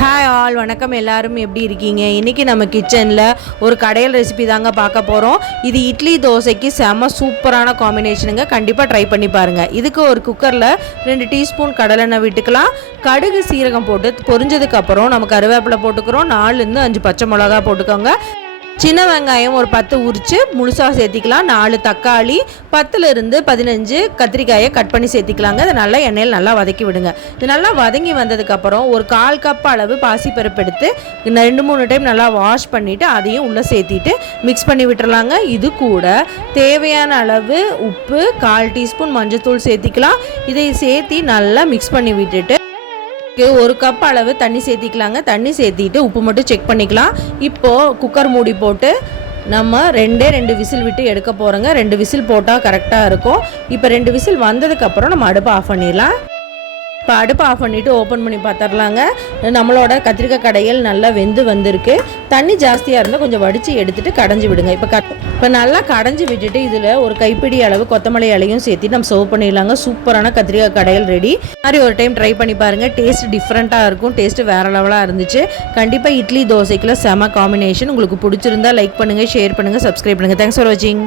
Hi all, வணக்கம். எல்லாரும் எப்படி இருக்கீங்க? இன்றைக்கி நம்ம கிச்சனில் ஒரு கடையல் ரெசிபி தாங்க பார்க்க போகிறோம். இது இட்லி தோசைக்கு செம சூப்பரான காம்பினேஷனுங்க. கண்டிப்பாக ட்ரை பண்ணி பாருங்கள். இதுக்கு ஒரு குக்கரில் 2 டீஸ்பூன் கடலெண்ணெய் விட்டுக்கலாம். கடுகு சீரகம் போட்டு பொரிஞ்சதுக்கப்புறம் நம்ம கருவேப்பிலை போட்டுக்கிறோம். 4லேருந்து 5 பச்சை மிளகா போட்டுக்கோங்க. சின்ன வெங்காயம் ஒரு 10 உரித்து முழுசாக சேர்த்திக்கலாம். 4 தக்காளி, 10லேருந்து 15 கத்திரிக்காயை கட் பண்ணி சேர்த்திக்கலாங்க. இதை நல்லா எண்ணெயில் நல்லா வதக்கி விடுங்க. இது நல்லா வதங்கி வந்ததுக்கப்புறம் ஒரு 1/4 கப் அளவு பாசிப்பருப்பு எடுத்து 2-3 டைம் நல்லா வாஷ் பண்ணிவிட்டு அதையும் உள்ளே சேர்த்திட்டு மிக்ஸ் பண்ணி விட்டுறலாங்க. இது கூட தேவையான அளவு உப்பு, 1/4 டீஸ்பூன் மஞ்சள்தூள் சேர்த்திக்கலாம். இதை சேர்த்தி நல்லா மிக்ஸ் பண்ணி விட்டுட்டு 1 கப் அளவு தண்ணி சேர்த்திக்கலாங்க. தண்ணி சேர்த்திட்டு உப்பு மட்டும் செக் பண்ணிக்கலாம். இப்போது குக்கர் மூடி போட்டு நம்ம 2 விசில் விட்டு எடுக்க போகிறோங்க. 2 விசில் போட்டால் கரெக்டாக இருக்கும். இப்போ 2 விசில் வந்ததுக்கப்புறம் நம்ம அடுப்பை ஆஃப் பண்ணிடலாம். இப்போ அடுப்பை ஆஃப் பண்ணிவிட்டு ஓப்பன் பண்ணி பார்த்துடலாங்க. நம்மளோட கத்திரிக்காய் கடையல் நல்லா வெந்து வந்திருக்கு. தண்ணி ஜாஸ்தியாக இருந்தால் கொஞ்சம் வடித்து எடுத்துகிட்டு கடைஞ்சி விடுங்க. இப்போ நல்லா கடைஞ்சி விட்டுட்டு இதில் ஒரு கைப்பிடி அளவு கொத்தமல்லி இலையும் சேர்த்து நம்ம சர்வ் பண்ணிடலாங்க. சூப்பரான கத்திரிக்காய் கடையல் ரெடி. மாதிரி ஒரு டைம் ட்ரை பண்ணி பாருங்கள். டேஸ்ட் டிஃப்ரெண்ட்டாக இருக்கும். டேஸ்ட்டு வேறு லெவலாக இருந்துச்சு. கண்டிப்பாக இட்லி தோசைக்குள்ள செம காம்பினேஷன். உங்களுக்கு பிடிச்சிருந்தா லைக் பண்ணுங்கள், ஷேர் பண்ணுங்கள், சப்ஸ்கிரைப் பண்ணுங்கள். தேங்க்ஸ் ஃபார் வாட்சிங்.